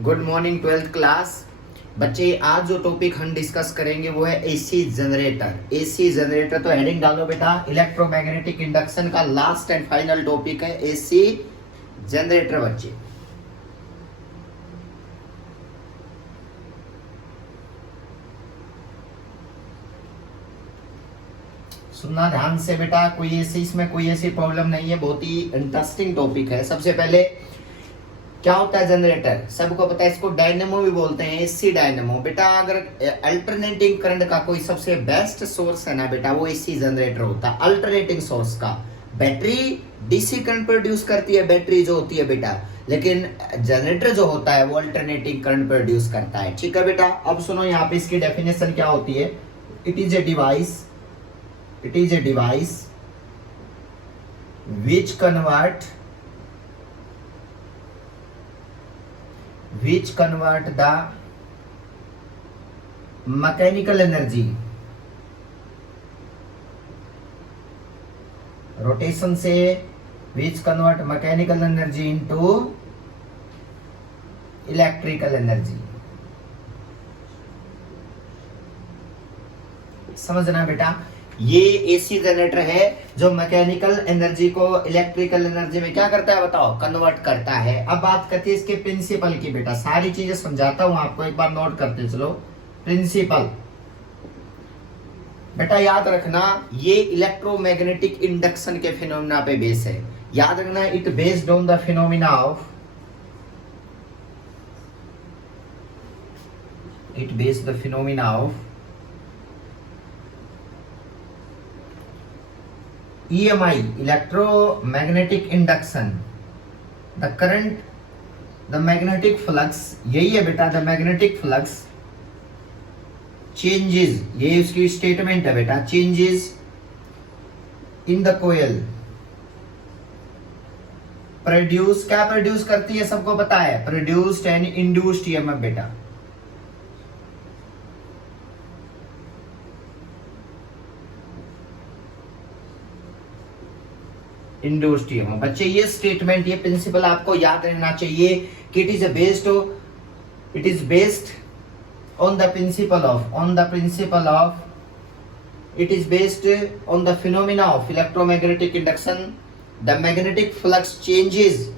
Good morning twelfth class बच्चे। आज जो टॉपिक हम डिस्कस करेंगे वो है एसी जनरेटर। एसी जनरेटर तो हेडिंग डालो बेटा, इलेक्ट्रोमैग्नेटिक इंडक्शन का लास्ट एंड फाइनल टॉपिक है एसी जनरेटर। बच्चे सुनना ध्यान से बेटा, इसमें कोई ऐसी प्रॉब्लम नहीं है, बहुत ही इंटरेस्टिंग टॉपिक है। सबसे पहले क्या होता है जनरेटर, सबको पता है, इसको डायनेमो भी बोलते हैं, एसी डायनेमो। बेटा अगर अल्टरनेटिंग करंट का कोई सबसे बेस्ट सोर्स है ना बेटा, वो एसी जनरेटर होता है। अल्टरनेटिंग सोर्स का बैटरी डीसी करंट प्रोड्यूस करती है, बैटरी जो होती है बेटा, लेकिन जनरेटर जो होता है वो अल्टरनेटिंग करंट प्रोड्यूस करता है। ठीक है बेटा, अब सुनो यहाँ पे इसकी डेफिनेशन क्या होती है। It is a device which convert the mechanical energy rotation से which convert mechanical energy into electrical energy। समझना बेटा, ये एसी जनरेटर है जो मैकेनिकल एनर्जी को इलेक्ट्रिकल एनर्जी में क्या करता है बताओ, कन्वर्ट करता है। अब बात करते हैं इसके प्रिंसिपल की। बेटा सारी चीजें समझाता हूं आपको, एक बार नोट करते चलो। प्रिंसिपल बेटा याद रखना, ये इलेक्ट्रोमैग्नेटिक इंडक्शन के फिनोमिना पे बेस है। याद रखना, it based on the phenomena of EMI, electromagnetic induction. The current, the magnetic flux, यही है बेटा, द मैग्नेटिक फ्लक्स चेंजेस, ये उसकी स्टेटमेंट है बेटा, changes in the coil produce, क्या प्रोड्यूस करती है सबको पता है, प्रोड्यूस्ड एंड इंड्यूस्ड EMF बेटा। इंड्यूस्ड EMF बच्चे, ये स्टेटमेंट, ये प्रिंसिपल आपको याद रहना चाहिए कि it is based on the principle of phenomena of electromagnetic induction. The magnetic flux changes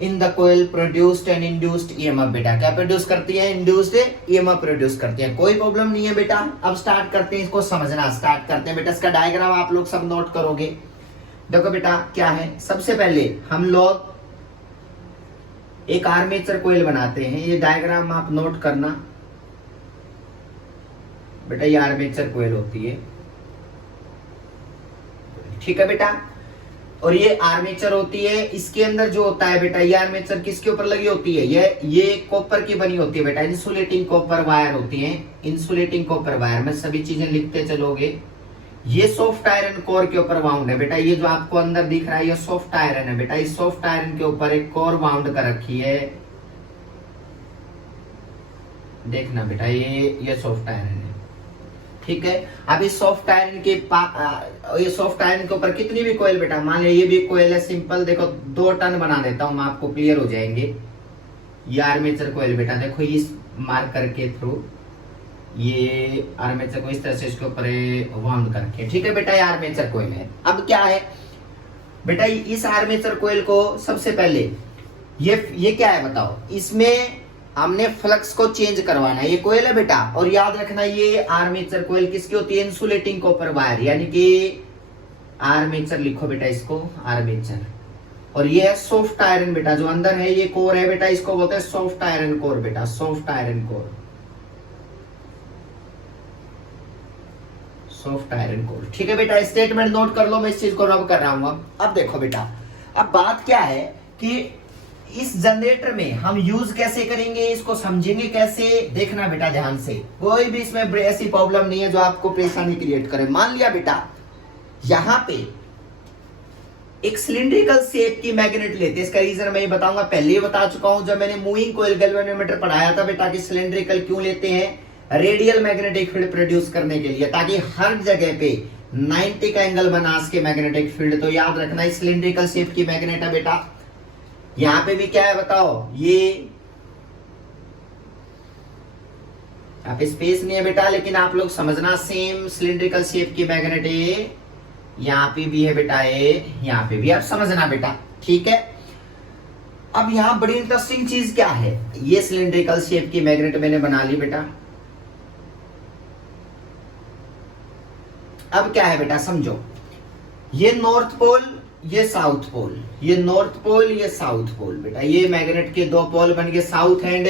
in the coil produced and induced EMF बेटा। क्या प्रोड्यूस करती है, इंड्यूस्ड EMF प्रोड्यूस करती है। कोई प्रॉब्लम नहीं है बेटा। अब स्टार्ट करते हैं, इसको समझना स्टार्ट करते हैं बेटा। इसका डायग्राम आप लोग सब नोट करोगे। देखो बेटा क्या है, सबसे पहले हम लोग एक आर्मेचर कोयल बनाते हैं। ये डायग्राम आप नोट करना बेटा, ये आर्मेचर कोयल होती है, ठीक है बेटा। और ये आर्मेचर होती है, इसके अंदर जो होता है बेटा, ये आर्मेचर किसके ऊपर लगी होती है, ये कॉपर की बनी होती है बेटा, इंसुलेटिंग कॉपर वायर होती है, इंसुलेटिंग कॉपर वायर में सभी चीजें लिखते चलोगे। ये सॉफ्ट आयरन कोर के ऊपर वाउंड है बेटा, ये जो आपको अंदर दिख रहा है ये सॉफ्ट आयरन है बेटा। इस सॉफ्ट आयरन के ऊपर एक कोर वाउंड कर रखी है, देखना बेटा, ये सॉफ्ट आयरन है, ठीक है। अब इस सॉफ्ट आयरन ये सॉफ्ट आयरन के ऊपर कितनी भी कोयल बेटा, मान लीजिए ये भी कोयल है सिंपल, देखो 2 टन बना देता हूं मैं, आपको क्लियर हो जाएंगे। ये आर्मेचर कोयल बेटा, देखो इस मार्कर के थ्रू ये आर्मेचर को इस तरह से इसके ऊपर वाउंड करके, ठीक है बेटा, ये आर्मेचर कोयल है। अब क्या है बेटा, इस आर्मेचर कोयल को सबसे पहले ये क्या है बताओ, इसमें हमने फ्लक्स को चेंज करवाना है। ये कोयल है बेटा, और याद रखना ये आर्मेचर कोयल किसकी होती है, इंसुलेटिंग कॉपर वायर, यानी कि आर्मेचर लिखो बेटा इसको, आर्मेचर। और ये है सॉफ्ट आयरन बेटा, जो अंदर है ये कोर है बेटा, इसको बोलते हैं सॉफ्ट आयरन कोर बेटा, soft iron core, soft iron core, ठीक है बेटा। स्टेटमेंट नोट कर लो, मैं इस चीज को रब कर रहा हूं। अब देखो बेटा, अब बात क्या है कि इस जनरेटर में हम यूज कैसे करेंगे, इसको समझेंगे कैसे, देखना बेटा ध्यान से। कोई भी इसमें ऐसी प्रॉब्लम नहीं है जो आपको परेशानी क्रिएट करे। मान लिया बेटा यहां पे एक सिलिंड्रिकल शेप की मैग्नेट लेते हैं, इसका रीजन मैं ये बताऊंगा, पहले ही बता चुका हूं जब मैंने मूविंग कोयल गैल्वेनोमीटर पढ़ाया था बेटा, कि सिलिंड्रिकल क्यों लेते हैं, रेडियल मैग्नेटिक फील्ड प्रोड्यूस करने के लिए, ताकि हर जगह पे 90 का एंगल बना सके मैग्नेटिक फील्ड। तो याद रखना सिलिंड्रिकल शेप की मैग्नेट है बेटा। यहां पे भी क्या है बताओ, ये आप स्पेस नहीं है बेटा, लेकिन आप लोग समझना सेम सिलिंड्रिकल शेप की मैग्नेट है, यहाँ पे भी है बेटा ए, यहाँ पे भी, आप समझना बेटा, ठीक है। अब यहाँ बड़ी इंटरेस्टिंग चीज क्या है, ये सिलिंड्रिकल शेप की मैग्नेट मैंने बना ली बेटा। अब क्या है बेटा समझो, ये नॉर्थ पोल, ये साउथ पोल, ये नॉर्थ पोल, ये साउथ पोल बेटा, ये मैग्नेट के दो पोल बन गए साउथ एंड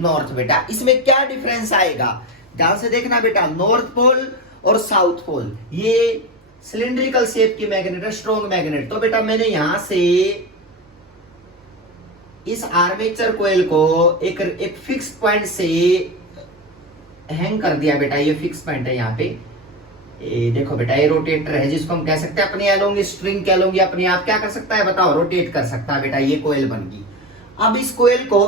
नॉर्थ बेटा। इसमें क्या डिफरेंस आएगा, ध्यान से देखना बेटा, नॉर्थ पोल और साउथ पोल, ये सिलिंड्रिकल शेप की मैग्नेट है, स्ट्रॉन्ग मैग्नेट। तो बेटा मैंने यहां से इस आर्मेचर कोयल को एक फिक्स पॉइंट से हैंग कर दिया बेटा, ये फिक्स पॉइंट है यहाँ पे, ये देखो बेटा, ये रोटेटर है जिसको हम कह सकते हैं अपनी अलोंग स्ट्रिंग कह लोगे, अपने आप क्या कर सकता है बताओ, रोटेट कर सकता है बेटा, ये कोयल बन गई। अब इस कोयल को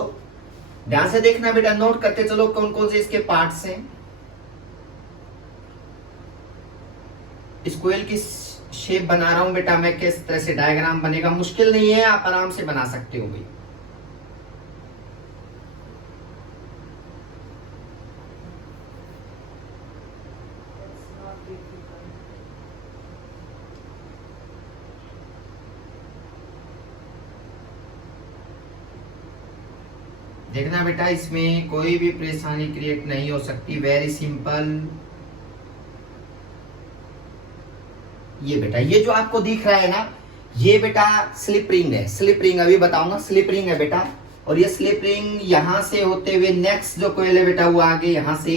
ध्यान से देखना बेटा, नोट करते चलो कौन कौन से इसके पार्ट्स हैं। इस कोयल की शेप बना रहा हूं बेटा मैं, किस तरह से डायग्राम बनेगा, मुश्किल नहीं है, आप आराम से बना सकते हो भाई। देखना बेटा, इसमें कोई भी परेशानी क्रिएट नहीं हो सकती, वेरी सिंपल। ये बेटा, ये जो आपको दिख रहा है ना, ये बेटा स्लिप रिंग है, स्लिप रिंग अभी बताऊंगा, स्लिप रिंग है बेटा। और ये स्लिप रिंग यहां से होते हुए नेक्स्ट जो कोयल है बेटा वो आगे यहां से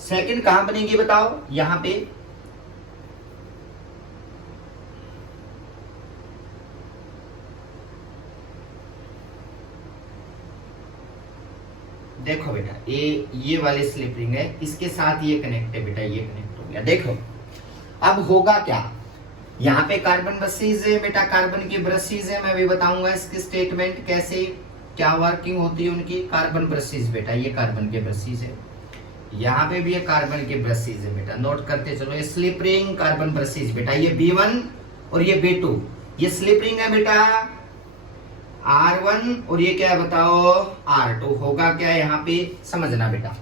सेकंड कहां बनेगी बताओ, यहां पे। देखो बेटा, ये वाली स्लिप रिंग है, इसके साथ ये कनेक्ट है बेटा, ये कनेक्ट हो गया। देखो अब होगा क्या, यहाँ पे कार्बन ब्रशेज है बेटा, कार्बन की ब्रशेज है, मैं भी बताऊंगा इसकी स्टेटमेंट कैसे क्या वर्किंग होती है उनकी। कार्बन ब्रशेज बेटा, ये कार्बन के ब्रशेज है, यहाँ पे भी ये कार्बन के ब्रशेज है बेटा, नोट करते चलो। ये स्लिप रिंग कार्बन ब्रशेज बेटा, ये B1 और ये B2, ये स्लिप रिंग है बेटा R1 और ये क्या है बताओ R2। होगा क्या यहाँ पे समझना बेटा,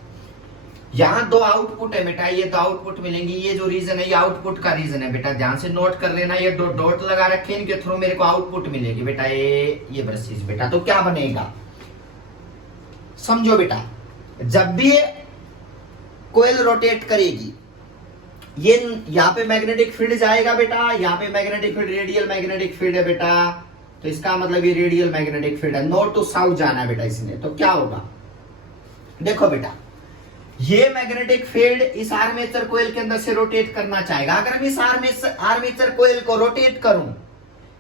यहाँ दो आउटपुट है बेटा, ये दो आउटपुट मिलेंगी, ये जो रीजन है ये आउटपुट का रीजन है बेटा, ध्यान से नोट कर लेना, ये दो डॉट लगा रखे, इनके थ्रू मेरे को आउटपुट मिलेगी बेटा, ये ब्रशेज बेटा। तो क्या बनेगा समझो बेटा, जब भी कोयल रोटेट करेगी, ये यहाँ पे मैग्नेटिक फील्ड जाएगा बेटा, यहाँ पे magnetic field radial magnetic field है बेटा, तो इसका मतलब ये रेडियल मैग्नेटिक फील्ड है, नॉर्थ टू साउथ जाना है बेटा इसने। तो क्या होगा देखो बेटा, ये मैग्नेटिक फील्ड इस आर्मेचर कोयल के अंदर से रोटेट करना चाहेगा। अगर मैं इस आर्मेचर कोयल को रोटेट करूं,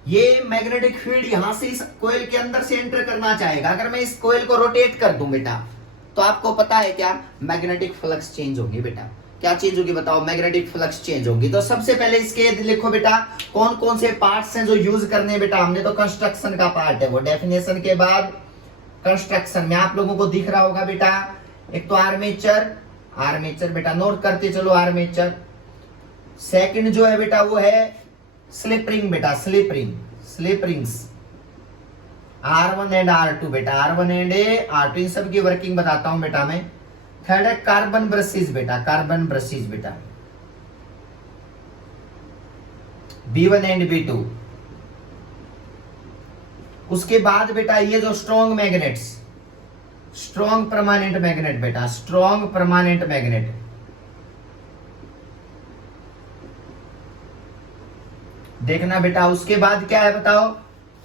ये मैग्नेटिक फील्ड यहां से इस कोयल के अंदर से एंटर करना चाहेगा। अगर मैं इस कोयल को रोटेट कर दूं बेटा, तो आपको पता है क्या, मैग्नेटिक फ्लक्स चेंज होगी बेटा। क्या चेंज होगी बताओ, मैग्नेटिक फ्लक्स चेंज होगी। तो सबसे पहले इसके लिखो बेटा, कौन कौन से पार्ट्स हैं जो यूज करने हैं बेटा, हमने तो कंस्ट्रक्शन का पार्ट है वो, डेफिनेशन के बाद कंस्ट्रक्शन में आप लोगों को दिख रहा होगा बेटा, एक तो आर्मेचर, आर्मेचर बेटा नोट करते चलो, आर्मेचर। सेकंड जो है बेटा वो है स्लिप रिंग बेटा, slip ring, slip rings R1 and R2 बेटा, R1 एंड R2, इन सब की वर्किंग बताता हूं बेटा मैं। थर्ड है कार्बन ब्रशेज बेटा, कार्बन ब्रशेज बेटा, B1 एंड B2। उसके बाद बेटा ये जो strong magnets, strong permanent magnet बेटा, स्ट्रॉन्ग परमानेंट मैग्नेट, देखना बेटा। उसके बाद क्या है बताओ,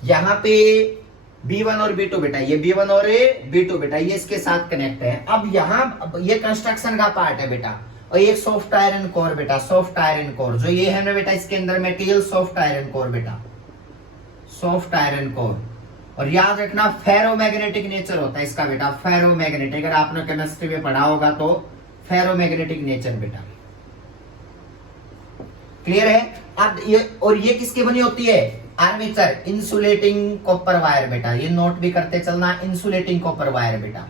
यहां पे B1 और B2 बेटा, ये B1 और B2 बेटा, ये इसके साथ कनेक्ट है। अब यहाँ ये कंस्ट्रक्शन का पार्ट है बेटा, और ये सॉफ्ट आयरन कोर बेटा, सॉफ्ट आयरन कोर जो ये है ना बेटा, इसके अंदर मटेरियल सॉफ्ट आयरन कोर बेटा, सॉफ्ट आयरन कोर। और याद रखना फेरोमैग्नेटिक नेचर होता है इसका बेटा, फेरोमैग्नेटिक, अगर आपने केमिस्ट्री में पढ़ा होगा तो फेरोमैग्नेटिक नेचर बेटा, क्लियर है। अब ये, और ये किसकी बनी होती है, आर्मेचर, इंसुलेटिंग कॉपर वायर बेटा, ये नोट भी करते चलना, इंसुलेटिंग कॉपर वायर बेटा,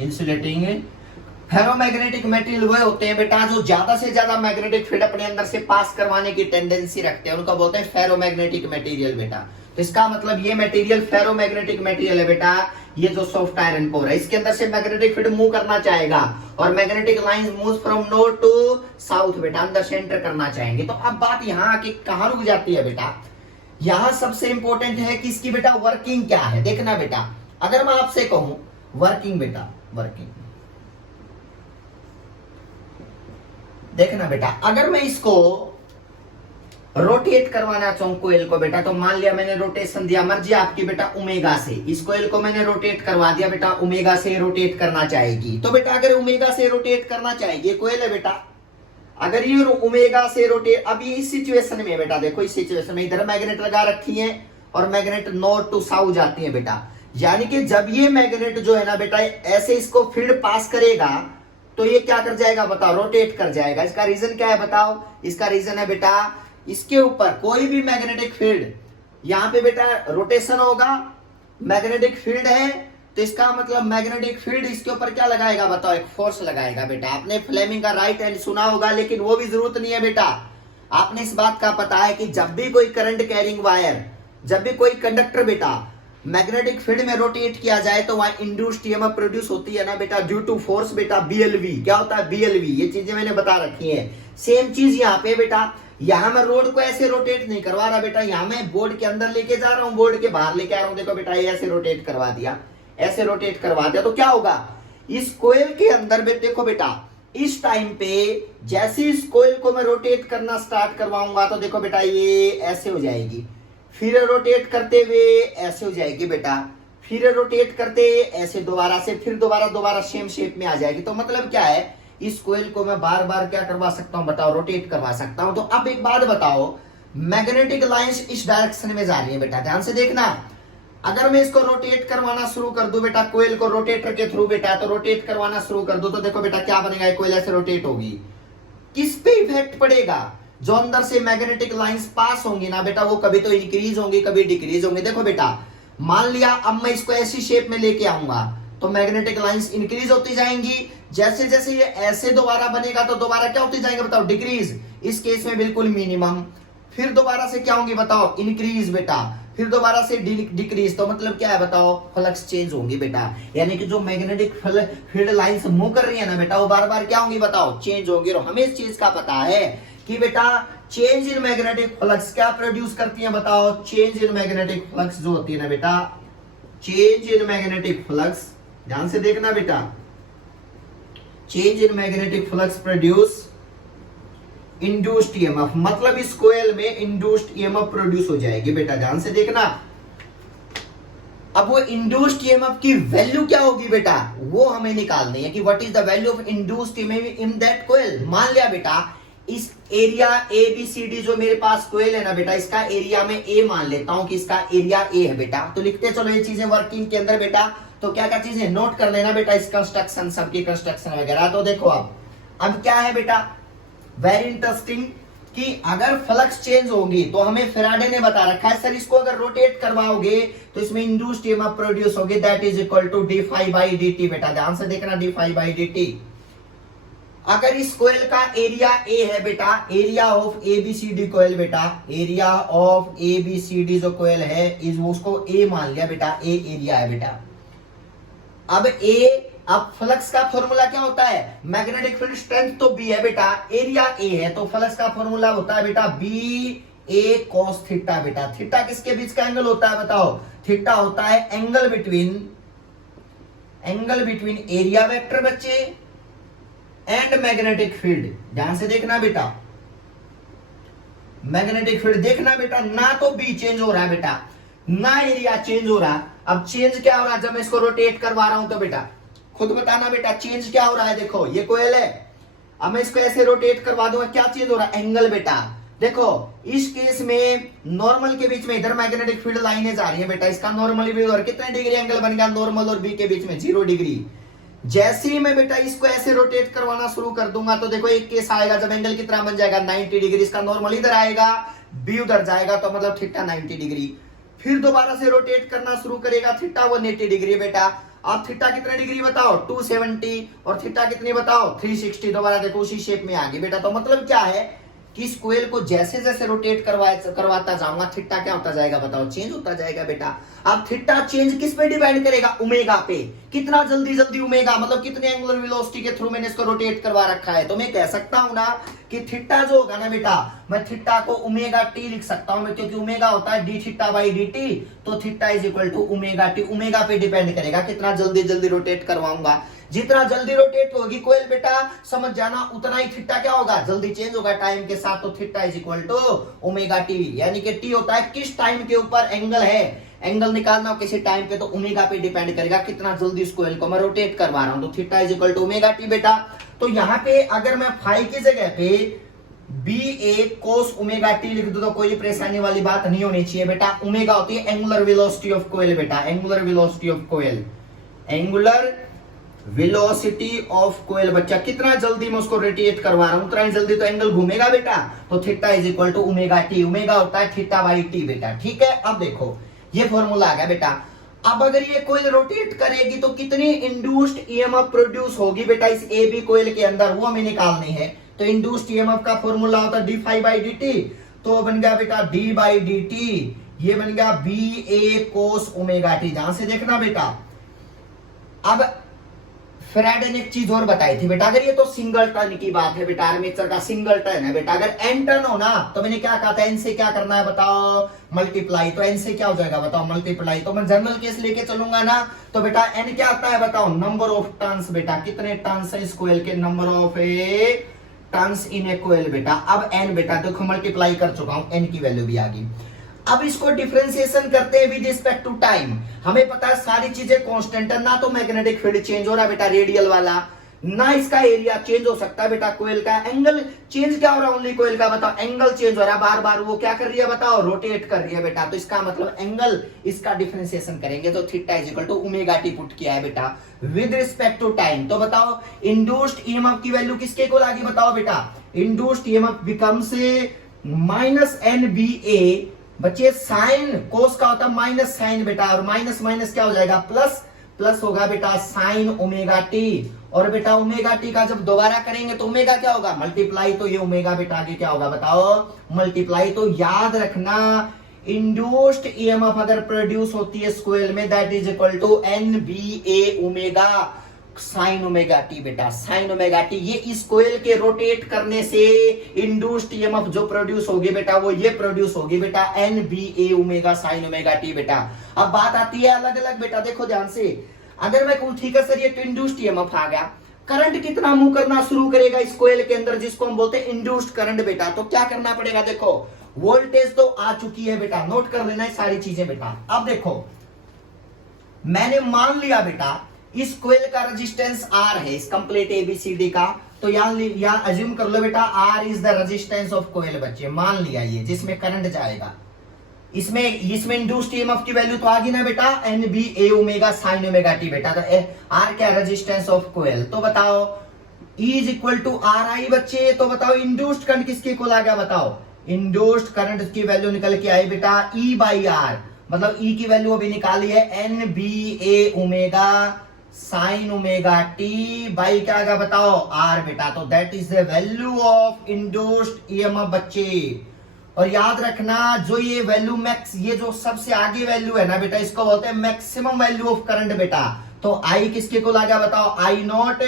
इंसुलेटिंग। फेरोमैग्नेटिक मटेरियल वो होते हैं बेटा जो ज्यादा से ज्यादा मैग्नेटिक फील्ड अपने अंदर से पास करवाने की टेंडेंसी रखते हैं, उनको बोलते हैं फेरोमैग्नेटिक मटेरियल बेटा। तो इसका मतलब ये मटेरियल फेरोमैग्नेटिक मटेरियल है बेटा, ये जो सॉफ्ट आयरन कोर है, इसके अंदर से मैग्नेटिक फील्ड मूव करना चाहेगा और magnetic lines move from north to south बेटा, अंदर से एंटर करना चाहेंगे। तो अब बात यहाँ आके कहां रुक जाती है बेटा, यहां सबसे इंपॉर्टेंट है कि इसकी बेटा वर्किंग क्या है। देखना बेटा, अगर मैं आपसे कहूं वर्किंग बेटा, वर्किंग देखना बेटा, अगर मैं इसको रोटेट करवाना चाहूं कोयल को बेटा, तो मान लिया मैंने रोटेशन दिया, मर्जी आपकी बेटा ओमेगा से, इस कोयल को मैंने रोटेट करवा दिया बेटा, ओमेगा से रोटेट करना चाहेगी। तो बेटा अगर ओमेगा से रोटेट करना चाहेगी, कोयल है बेटा, अगर ये ओमेगा से रोटेट, अभी इस सिचुएशन में बेटा देखो, इस सिचुएशन में इधर मैग्नेट लगा रखी है और मैग्नेट नॉर्थ टू साउथ जाती है बेटा, यानी कि जब ये मैग्नेट जो है ना बेटा ऐसे इसको फील्ड पास करेगा तो ये क्या कर जाएगा बताओ, रोटेट कर जाएगा। इसका रीजन क्या है बताओ, इसका रीजन है बेटा, इसके ऊपर कोई भी मैग्नेटिक फील्ड, यहां पे बेटा रोटेशन होगा, मैग्नेटिक फील्ड है, तो इसका मतलब मैग्नेटिक फील्ड इसके ऊपर क्या लगाएगा बताओ, एक फोर्स लगाएगा बेटा। आपने फ्लेमिंग का राइट हैंड सुना होगा, लेकिन वो भी जरूरत नहीं है बेटा, आपने इस बात का पता है कि जब भी कोई करंट कैरिंग वायर, जब भी कोई कंडक्टर बेटा मैग्नेटिक फील्ड में रोटेट किया जाए तो वहां इंड्यूस्ड ईएमएफ प्रोड्यूस होती है ना बेटा, ड्यू टू फोर्स बेटा, बीएलवी। क्या होता है बीएलवी, ये चीजें मैंने बता रखी है। सेम चीज यहाँ पे बेटा, यहां मैं रोड को ऐसे रोटेट नहीं करवा रहा बेटा, यहां मैं बोर्ड के अंदर लेके जा रहा हूं, बोर्ड के बाहर लेके आ रहा हूं। देखो बेटा ये ऐसे रोटेट करवा दिया, ऐसे रोटेट करवा दिया, तो क्या होगा इस कोयल के अंदर देखो बेटा, इस टाइम पे जैसे इस कोयल को मैं रोटेट करना स्टार्ट करवाऊंगा तो देखो बेटा ये ऐसे हो जाएगी, फिर रोटेट करते हुए ऐसे हो जाएगी बेटा, फिर रोटेट करते ऐसे दोबारा से, फिर दोबारा सेम शेप में आ जाएगी। तो मतलब क्या है, इस कोयल को मैं बार बार क्या करवा सकता हूं बताओ, रोटेट करवा सकता हूं। तो अब एक बात बताओ, मैग्नेटिक लाइंस इस डायरेक्शन में जा रही है बेटा, ध्यान से देखना। अगर मैं इसको रोटेट करवाना शुरू कर दूं बेटा, कोयल को रोटेटर के थ्रू बेटा, तो रोटेट करवाना शुरू कर दूं तो देखो बेटा क्या बनेगा, कोयल ऐसे रोटेट होगी। किस पे इफेक्ट पड़ेगा, जो अंदर से मैग्नेटिक लाइंस पास होंगी ना बेटा, वो कभी तो इंक्रीज होंगी कभी डिक्रीज होंगी। देखो बेटा मान लिया अब मैं इसको ऐसी शेप में लेके आऊंगा तो मैग्नेटिक लाइंस इंक्रीज होती जाएंगी, जैसे जैसे ये ऐसे दोबारा बनेगा तो दोबारा क्या होती जाएंगे बताओ, डिक्रीज, इस केस में बिल्कुल मिनिमम। फिर दोबारा से क्या होंगे बताओ, इंक्रीज बेटा, फिर दोबारा से डिक्रीज। तो मतलब क्या है बताओ, फ्लक्स चेंज होंगी बेटा, यानी कि जो मैग्नेटिक फील्ड लाइंस मूव कर रही है ना बेटा, वो बार बार क्या होंगी बताओ, चेंज होगी। और हमें इस चीज का पता है कि बेटा चेंज इन मैग्नेटिक फ्लक्स क्या प्रोड्यूस करती है बताओ, चेंज इन मैग्नेटिक फ्लक्स जो होती है ना बेटा, चेंज इन मैग्नेटिक फ्लक्स, ध्यान से देखना बेटा, change in magnetic flux produce induced EMF, मतलब इस कोयल में इंड्यूस्ड ईएमएफ प्रोड्यूस हो जाएगी बेटा, ध्यान से देखना। अब वो इंड्यूस्ड ईएमएफ की वैल्यू क्या होगी बेटा, वो हमें निकालनी है कि what is the value of induced EMF in that coil. मान लिया बेटा इस area A B C D जो मेरे पास कोयल है ना बेटा, इसका एरिया में ए मान लेता हूं कि इसका एरिया ए है बेटा। तो लिखते चलो ये चीजें वर्किंग के अंदर बेटा, तो क्या क्या चीजें नोट कर लेना बेटा, इस कंस्ट्रक्शन सबकी कंस्ट्रक्शन वगैरह। तो देखो अब क्या है बेटा, वेरी इंटरेस्टिंग, कि अगर फ्लक्स चेंज होगी तो हमें फेराडे ने बता रखा है सर इसको अगर रोटेट करवाओगे तो इसमें इंड्यूस्ड ईएमएफ प्रोड्यूस होगी, that is equal to d phi by D t बेटा, ध्यान से देखना, d phi by D t. अगर इस कोयल का एरिया ए है बेटा, area of A B C D coil बेटा, area of A B C D जो कोयल है इस उसको ए मान लिया बेटा, ए एरिया है बेटा। अब ए, अब फ्लक्स का फॉर्मूला क्या होता है, मैग्नेटिक फील्ड स्ट्रेंथ तो बी है बेटा, एरिया ए है, तो फ्लक्स का फॉर्मूला होता है बेटा बी ए कॉस थीटा बेटा। थीटा किसके बीच का एंगल होता है बताओ, थीटा होता है एंगल बिटवीन एरिया वेक्टर बच्चे एंड मैग्नेटिक फील्ड। ध्यान से देखना बेटा, मैग्नेटिक फील्ड देखना बेटा, ना तो बी चेंज हो रहा है बेटा, ना एरिया चेंज हो रहा। अब चेंज क्या हो रहा है, जब मैं इसको रोटेट करवा रहा हूं तो बेटा खुद बताना बेटा चेंज क्या हो रहा है। देखो ये कोयल है, अब मैं इसको ऐसे रोटेट करवा दूंगा, क्या चेंज हो रहा है, एंगल बेटा। देखो इस केस में नॉर्मल के बीच में इधर मैग्नेटिक फील्ड लाइनें जा रही है बेटा, इसका नॉर्मल भी और कितने डिग्री एंगल बन गया, नॉर्मल और बी के बीच में 0 डिग्री। जैसे ही मैं बेटा इसको ऐसे रोटेट करवाना शुरू कर दूंगा तो देखो एक केस आएगा जब एंगल कितना बन जाएगा 90 डिग्री, इसका नॉर्मल इधर आएगा, बी उधर जाएगा, तो मतलब थीटा 90 डिग्री। फिर दोबारा से रोटेट करना शुरू करेगा, थीटा 180 डिग्री बेटा। आप थीटा कितने डिग्री बताओ 270, और थीटा कितनी बताओ 360, दोबारा देखो उसी शेप में आ गई बेटा। तो मतलब क्या है कि इस कोयल को जैसे जैसे रोटेट करवाता जाऊंगा थीटा क्या होता जाएगा बताओ, चेंज होता जाएगा बेटा। अब थीटा चेंज किस पे डिपेंड करेगा, ओमेगा पे। कितना जल्दी जल्दी ओमेगा, मतलब कितने एंगुलर वेलोसिटी के थ्रू मैंने इसको रोटेट करवा रखा है। तो मैं कह सकता हूं ना कि थीटा जो होगा ना बेटा, मैं थीटा को ओमेगा टी लिख सकता हूं, क्योंकि ओमेगा होता है d theta by D T. तो theta is equal to omega T. Omega पे डिपेंड करेगा कितना जल्दी जल्दी रोटेट करवाऊंगा। जितना जल्दी रोटेट होगी कोयल बेटा, समझ जाना उतना ही थीटा क्या होगा, जल्दी चेंज होगा टाइम के साथ। तो theta is equal to omega T, यानी कि टी होता है किस टाइम के ऊपर एंगल है, एंगल निकालना हो किसी टाइम पे, तो ओमेगा पे डिपेंड करेगा कितना जल्दी इस कोयल को मैं रोटेट करवा रहा हूं। तो theta is equal to omega T बेटा। तो यहाँ पे अगर मैं फाई की जगह पे बी ए कोस ओमेगा टी लिख दूं तो कोई परेशानी वाली बात नहीं होनी चाहिए बेटा। ओमेगा होती है एंगुलर वेलोसिटी ऑफ कोयल बेटा, angular velocity of coil, angular velocity of coil बच्चा। कितना जल्दी मैं उसको रोटेट करवा रहा हूं उतना ही जल्दी तो एंगल घूमेगा बेटा। तो theta is equal to omega T, omega होता है थीटा बाई टी बेटा। ठीक है, अब देखो ये फॉर्मूला आ गया बेटा। अब अगर ये कोयल रोटेट करेगी तो कितनी इंड्यूस्ड ईएमएफ प्रोड्यूस होगी बेटा इस ए बी कोयल के अंदर, वो हमें निकालनी है। तो इंड्यूस्ड ईएमएफ का फॉर्मूला होता है D phi by D T, तो बन गया बेटा डी बाई डी टी, ये बन गया बी ए कोस ओमेगा टी। ध्यान से देखना बेटा। अब फेराडे ने एक चीज और बताई थी बेटा, अगर ये तो सिंगल टर्न की बात है बेटा, आर्मेचर का सिंगल टर्न है बेटा। अगर एन टर्न हो ना तो मैंने क्या कहा था, एन से क्या करना है बताओ, मल्टीप्लाई। तो एन से क्या हो जाएगा बताओ, मल्टीप्लाई। तो मैं जनरल केस लेके चलूंगा ना, तो बेटा एन क्या आता है बताओ, नंबर ऑफ टर्न्स बेटा। कितने टर्न्स है इस कोयल के, number of a turns in a coil बेटा। अब एन बेटा देखो मल्टीप्लाई कर चुका हूं, एन की वैल्यू भी आ गई। अब इसको डिफरेंशिएशन करते हैं विद रिस्पेक्ट टू टाइम। हमें पता है सारी चीजें कांस्टेंट है, ना तो मैग्नेटिक फील्ड चेंज हो रहा है बेटा रेडियल वाला, ना इसका एरिया चेंज हो सकता है बेटा। कोयल का एंगल चेंज क्या हो रहा है, ओनली कोयल का बताओ एंगल चेंज हो रहा है बार बार। वो क्या कर रही है बताओ, रोटेट कर रही है बेटा। तो इसका मतलब एंगल, इसका डिफरेंशिएशन करेंगे तो theta is equal to omega t put किया है बेटा विद रिस्पेक्ट टू टाइम। तो बताओ इंड्यूस्ड ईएमएफ की वैल्यू किसके इक्वल आ गई बताओ बेटा, induced EMF becomes minus N B A बच्चे। साइन कोस का होता है माइनस साइन बेटा, और माइनस माइनस क्या हो जाएगा, प्लस, प्लस होगा बेटा साइन ओमेगा टी। और बेटा ओमेगा टी का जब दोबारा करेंगे तो ओमेगा क्या होगा, मल्टीप्लाई। तो ये ओमेगा बेटा आगे क्या होगा बताओ, मल्टीप्लाई। तो याद रखना इंड्यूस्ड ईएमएफ अगर प्रोड्यूस होती है कोयल में, that is equal to N B A omega sine omega T बेटा, साइन ओमेगा टी। ये इस कोयल के रोटेट करने से इंड्यूस्ड ईएमएफ जो प्रोड्यूस होगी बेटा, वो ये प्रोड्यूस होगी बेटा N B A omega sine omega T बेटा। अब बात आती है अलग अलग बेटा, देखो ध्यान से। अगर मैं कहूं ठीक है सर ये तो इंड्यूस्ड ईएमएफ आ गया, करंट कितना मूव करना शुरू करेगा इस कोयल के अंदर, जिसको हम बोलते हैं इंड्यूस्ड करंट बेटा। तो क्या करना पड़ेगा, देखो वोल्टेज तो आ चुकी है बेटा, नोट कर लेना है सारी चीजें बेटा। अब देखो मैंने मान लिया बेटा इस कोयल का रेजिस्टेंस R है, इस कंप्लीट एबीसीडी का। तो यहां अज्यूम कर लो बेटा R is the resistance of coil बच्चे, मान लिया ये, जिसमें करंट जाएगा। इसमें इंड्यूस्ड ईएमएफ की वैल्यू तो आ गई ना बेटा, N B A omega sine omega T बेटा। तो R क्या, रेजिस्टेंस ऑफ कोयल। तो बताओ E is equal to R I बच्चे। तो बताओ इंड्यूस्ड करंट किसके इक्वल आ गया बताओ, इंड्यूस्ड करंट की वैल्यू निकल के आई बेटा E बाई आर, मतलब E की वैल्यू अभी निकाली है N B A omega sine omega T by क्या आएगा बताओ आर बेटा। तो that is the value of induced EMF बच्चे। और याद रखना जो ये वैल्यू मैक्स, ये जो सबसे आगे वैल्यू है ना बेटा, इसको बोलते हैं मैक्सिमम वैल्यू ऑफ करंट बेटा। तो आई किसके को लगा बताओ, I naught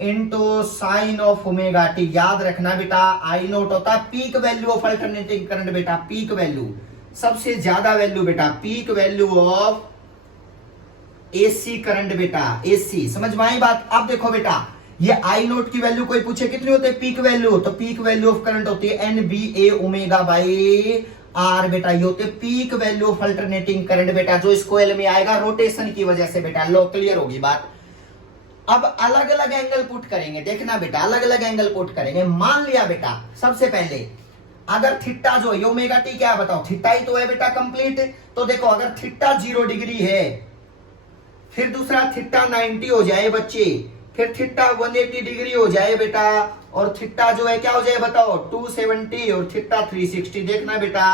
into sine of omega t. याद रखना बेटा आई नॉट होता है peak value of alternating current बेटा, पीक वैल्यू, सबसे ज्यादा वैल्यू बेटा, peak value of AC current बेटा, एसी। समझ में आई बात। अब देखो बेटा ये आई नोट की वैल्यू कोई पूछे कितनी होती है, पीक वैल्यू, तो पीक वैल्यू ऑफ करंट होती है N B A omega by R बेटा। ये होते peak value of alternating current बेटा, जो इस कोयल में आएगा रोटेशन की वजह से बेटा। लो क्लियर होगी बात। अब अलग अलग एंगल पुट करेंगे, देखना बेटा अलग अलग एंगल पुट करेंगे। मान लिया बेटा सबसे पहले अगर थीटा जो है ओमेगा टी क्या है बताओ, थीटा ही तो है बेटा कंप्लीट। तो देखो अगर थीटा 0 डिग्री है, फिर दूसरा थीटा 90 हो जाए बच्चे, फिर थीटा 180 डिग्री हो जाए बेटा, और थीटा जो है क्या हो जाए बताओ 270, और थीटा 360। देखना बेटा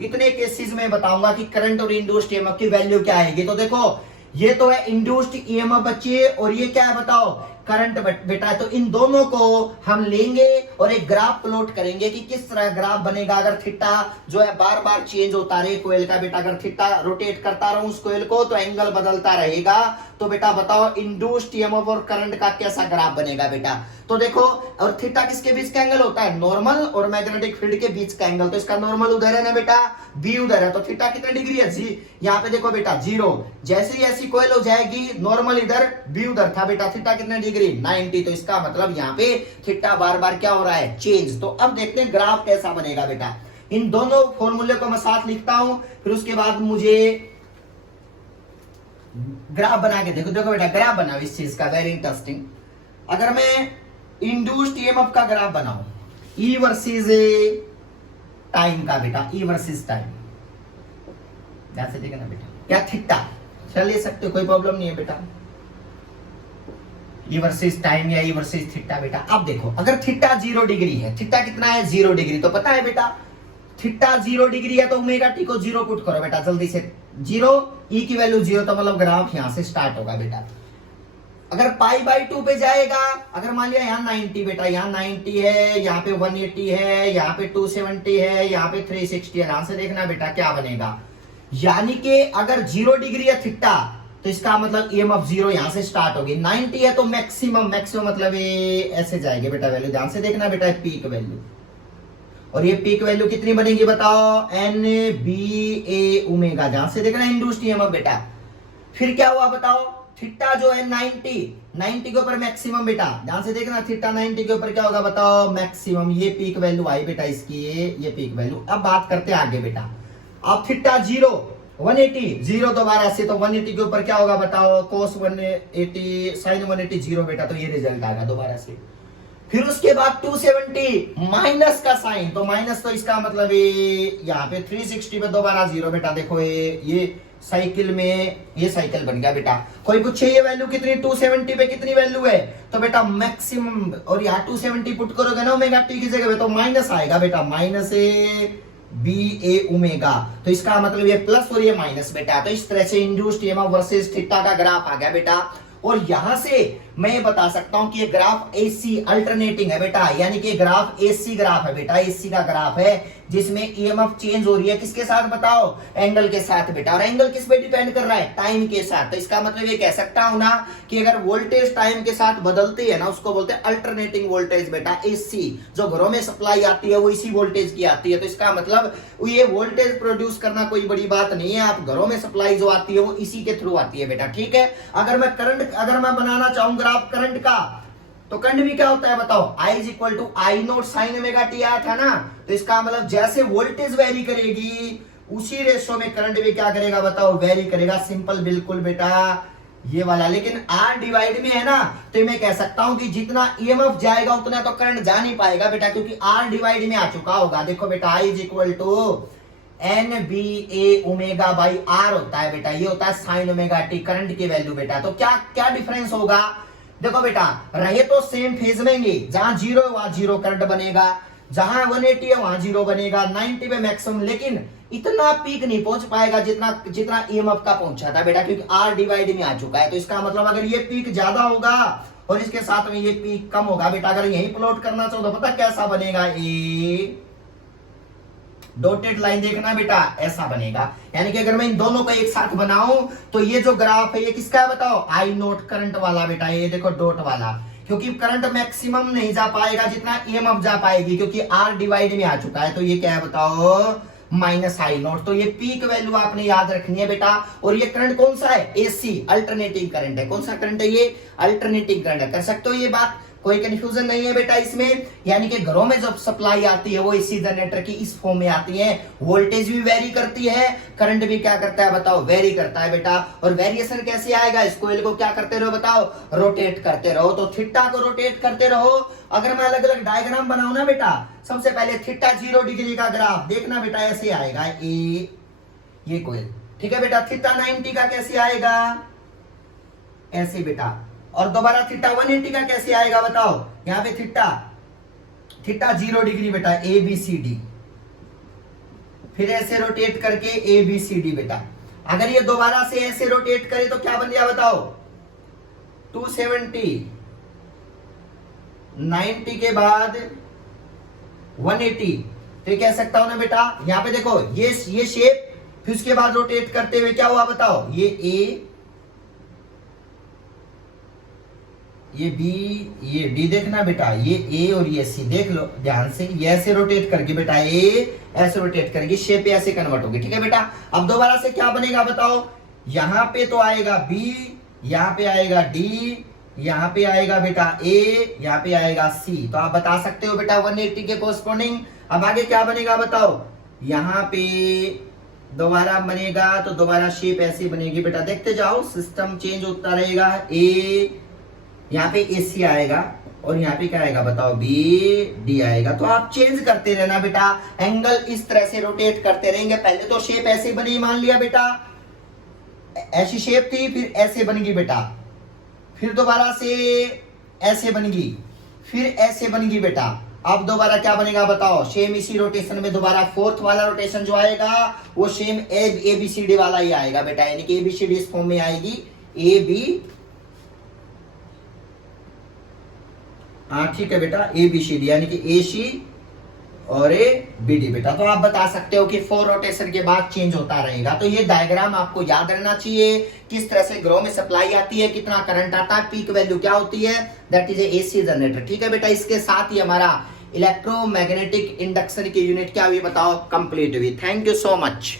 इतने केसेस में बताऊंगा कि करंट और इंड्यूस्ड ईएमएफ की वैल्यू क्या आएगी। तो देखो ये तो है इंड्यूस्ड ईएमएफ बच्चे, और ये क्या है बताओ करंट बेटा। तो इन दोनों को हम लेंगे और एक ग्राफ प्लॉट करेंगे कि किस तरह ग्राफ बनेगा अगर थीटा जो है बार बार चेंज होता रहे कोयल का बेटा। अगर थीटा रोटेट करता रहूं उस कोयल को तो एंगल बदलता रहेगा। तो बेटा बताओ इंड्यूस्ड ईएमएफ और करंट का कैसा ग्राफ बनेगा बेटा। तो देखो, और थीटा किसके बीच का एंगल होता है, नॉर्मल और मैग्नेटिक फील्ड के बीच का एंगल। तो इसका नॉर्मल उधर है ना बेटा, बी उधर है, तो थीटा कितने डिग्री है जी, यहाँ पे देखो बेटा 0। जैसे ही ऐसी कोयल हो जाएगी, नॉर्मल इधर बी उधर था बेटा, थीटा कितने डिग्री 90। तो इसका मतलब यहाँ पे थीटा बार बार क्या हो रहा है, चेंज। तो अब देखते हैं ग्राफ कैसा बनेगा बेटा। इन दोनों फॉर्मूले को मैं साथ लिखता हूं, फिर उसके बाद मुझे ग्राफ बना के देखो। देखो बेटा ग्राफ बनाओ इस चीज का, वेरी इंटरेस्टिंग। अगर मैं इंड्यूस्ड ईएमएफ का ग्राफ बनाऊं, ई वर्सेस टाइम का बेटा, ई वर्सेस टाइम, जैसे देखना बेटा, क्या थीटा चल ले सकते हो, कोई प्रॉब्लम नहीं है बेटा, ई वर्सेस टाइम या ई वर्सेस थीटा बेटा। अब देखो अगर थीटा 0 डिग्री है, थीटा कितना है 0 डिग्री, तो पता है बेटा थीटा 0 डिग्री है तो ओमेगा टी को 0 पुट करो बेटा जल्दी से, 0, ई की वैल्यू 0, तो मतलब ग्राफ यहां से स्टार्ट होगा बेटा। अगर π/2 पे जाएगा, अगर मान लिया यहाँ 90 बेटा, यहाँ 90 है, यहाँ पे 180 है, यहाँ पे 270 है, यहाँ पे 360 है, यहां से देखना बेटा क्या बनेगा। यानी कि अगर 0 डिग्री है थीटा तो इसका मतलब ईएमएफ 0 यहां से स्टार्ट होगी। 90 है तो मैक्सिमम मतलब ये ऐसे जाएगी बेटा वैल्यू, ध्यान से देखना बेटा पीक वैल्यू। और ये पीक वैल्यू कितनी बनेगी बताओ, एन बी ए ओमेगा, ध्यान से देखना इंड्यूस्ड ईएमएफ बेटा। फिर क्या हुआ बताओ, थीटा जो है 90 के ऊपर मैक्सिमम बेटा, ध्यान से देखना थीटा 90 के ऊपर क्या होगा बताओ, मैक्सिमम। ये पीक वैल्यू आई बेटा इसकी, ये पीक वैल्यू। अब बात करते हैं आगे बेटा। अब थीटा 0, 180 दोबारा से, तो 180 के ऊपर क्या होगा बताओ, cos 180 sin 180 0 बेटा, तो ये रिजल्ट आएगा दोबारा से। फिर उसके बाद 270 माइनस का साइन, तो माइनस, तो इसका मतलब ये यहाँ पे 360 पे दोबारा 0 बेटा। देखो ये साइकिल में ये साइकिल बन गया बेटा। कोई पूछे ये वैल्यू कितनी, 270 पे कितनी वैल्यू है, तो बेटा मैक्सिमम, और यहाँ 270 पुट करोगे ना ओमेगा टी की जगह पे, तो माइनस आएगा बेटा, माइनस बी ए ओमेगा। तो इसका मतलब ये प्लस और ये माइनस बेटा। तो इस तरह से इंड्यूस्ड ईएमएफ वर्सेस थीटा का ग्राफ आ गया बेटा। और यहां से मैं ये बता सकता हूं कि ये ग्राफ एसी अल्टरनेटिंग है बेटा, यानी कि ग्राफ एसी ग्राफ है बेटा, एसी का ग्राफ है जिसमें ईएमएफ चेंज हो रही है किसके साथ बताओ, एंगल के साथ बेटा। और एंगल किस पे डिपेंड कर रहा है, टाइम के साथ। तो इसका मतलब ये कह सकता हूं ना कि अगर वोल्टेज टाइम के साथ बदलती है ना, उसको बोलते हैं अल्टरनेटिंग वोल्टेज बेटा, एसी। जो घरों में सप्लाई आती है वो इसी वोल्टेज की आती है। तो इसका मतलब ये वोल्टेज प्रोड्यूस करना कोई बड़ी बात नहीं है, आप घरों में सप्लाई जो आती है वो इसी के थ्रू आती है बेटा, ठीक है। अगर मैं बनाना चाहूं ग्राफ करंट का, तो करंट भी क्या होता है बताओ, I is equal to I naught sine omega T आया था ना। तो इसका मतलब जैसे वोल्टेज वेरी करेगी उसी रेशो में करंट भी क्या करेगा बताओ, वेरी करेगा। सिंपल बिल्कुल बेटा ये वाला। लेकिन R डिवाइड में है ना, तो मैं कह सकता हूं कि जितना ईएमएफ जाएगा उतना तो करंट जा नहीं पाएगा बेटा, क्योंकि R डिवाइड में आ चुका होगा। देखो बेटा I is equal to N B A omega by R होता है बेटा, ये होता है साइन ओमेगा टी करंट की वैल्यू बेटा। तो क्या डिफरेंस होगा, देखो बेटा रहे तो सेम फेज में ही, जहां 0 है वहां 0 करंट बनेगा, जहां 180 है वहां 0 बनेगा, 90 पे मैक्सिमम। लेकिन इतना पीक नहीं पहुंच पाएगा जितना ईएमएफ का पहुंचा था बेटा, क्योंकि आर डिवाइड में आ चुका है। तो इसका मतलब अगर ये पीक ज्यादा होगा और इसके साथ में ये पीक कम होगा बेटा। अगर यही प्लॉट करना चाहो तो पता कैसा बनेगा, ए डॉटेड लाइन देखना बेटा, ऐसा बनेगा। यानी कि अगर मैं इन दोनों को एक साथ बनाऊं तो ये जो ग्राफ है ये किसका है बताओ, आई नोट करंट वाला बेटा, ये देखो डॉट वाला। क्योंकि करंट मैक्सिमम नहीं जा पाएगा जितना ईएमएफ जा पाएगी, क्योंकि आर डिवाइड में आ चुका है। तो ये क्या है बताओ, माइनस आई नोट। तो ये पीक वैल्यू आपने याद रखनी है बेटा। और ये करंट कौन सा है, एसी अल्टरनेटिंग करंट है। कौन सा करंट है ये, अल्टरनेटिंग करंट है। कर सकते हो ये बात, कोई कंफ्यूजन नहीं है बेटा इसमें। यानी कि घरों में जब सप्लाई आती है वो एसी जनरेटर की इस फॉर्म में आती है, वोल्टेज भी वेरी करती है, करंट भी क्या करता है बताओ, वेरी करता है बेटा। और वेरिएशन कैसे आएगा, इस कोयल को क्या करते रहो बताओ, रोटेट करते रहो। तो थीटा को रोटेट करते रहो। अगर मैं अलग अलग डायग्राम बनाऊं ना बेटा, सबसे पहले थीटा 0 डिग्री का ग्राफ देखना बेटा, ऐसे आएगा ये कोयल, ठीक है बेटा। थीटा 90 का कैसे आएगा, ऐसे बेटा। और दोबारा थीटा 180 का कैसे आएगा बताओ, यहां पे थीटा 0 डिग्री बेटा, ए बी सी डी, फिर ऐसे रोटेट करके ए बी सी डी बेटा। अगर ये दोबारा से ऐसे रोटेट करे तो क्या बन गया बताओ, 270 90 के बाद 180, तो ये कह सकता हूं ना बेटा, यहाँ पे देखो ये शेप, फिर उसके बाद रोटेट करते हुए क्या हुआ बताओ, ये ए, ये बी, ये डी, देखना बेटा, ये ए और ये सी, देख लो ध्यान से, ये ऐसे रोटेट करके बेटा, ए ऐसे रोटेट करके शेप ऐसे कन्वर्ट होगी, ठीक है बेटा। अब दोबारा से क्या बनेगा बताओ, यहां पे तो आएगा बी, यहां पे आएगा डी, यहां पे आएगा बेटा ए, यहां पे आएगा सी, तो आप बता सकते हो बेटा 180 के कोरस्पॉन्डिंग। अब आगे क्या बनेगा बताओ, यहां पे दोबारा बनेगा, तो दोबारा शेप ऐसी बनेगी बेटा, देखते जाओ, सिस्टम चेंज होता रहेगा, ए, यहाँ पे ए सी आएगा, और यहाँ पे क्या आएगा बताओ, बी डी आएगा, तो आप चेंज करते रहना बेटा, एंगल इस तरह से रोटेट करते रहेंगे। पहले तो शेप ऐसे बनी, मान लिया बेटा ऐसी शेप थी, फिर ऐसे बन गई बेटा, फिर दोबारा से ऐसे बन गई, फिर ऐसे बन गई बेटा, अब दोबारा क्या बनेगा बताओ, सेम इसी रोटेशन में दोबारा फोर्थ वाला रोटेशन जो आएगा वो same A B C D वाला ही आएगा बेटा, यानी कि ए बी सी डी इस फॉर्म में आएगी, ए बी, हाँ ठीक है बेटा, ए बी सी डी, यानी कि ए सी और ए बी डी बेटा। तो आप बता सकते हो कि 4 रोटेशन के बाद चेंज होता रहेगा। तो ये डायग्राम आपको याद रहना चाहिए, किस तरह से ग्रो में सप्लाई आती है, कितना करंट आता है, पीक वैल्यू क्या होती है, दैट इज एसी जनरेटर, ठीक है बेटा। इसके साथ ही हमारा इलेक्ट्रोमैग्नेटिक इंडक्शन की यूनिट क्या हुई बताओ, कंप्लीट हुई। Thank you so much.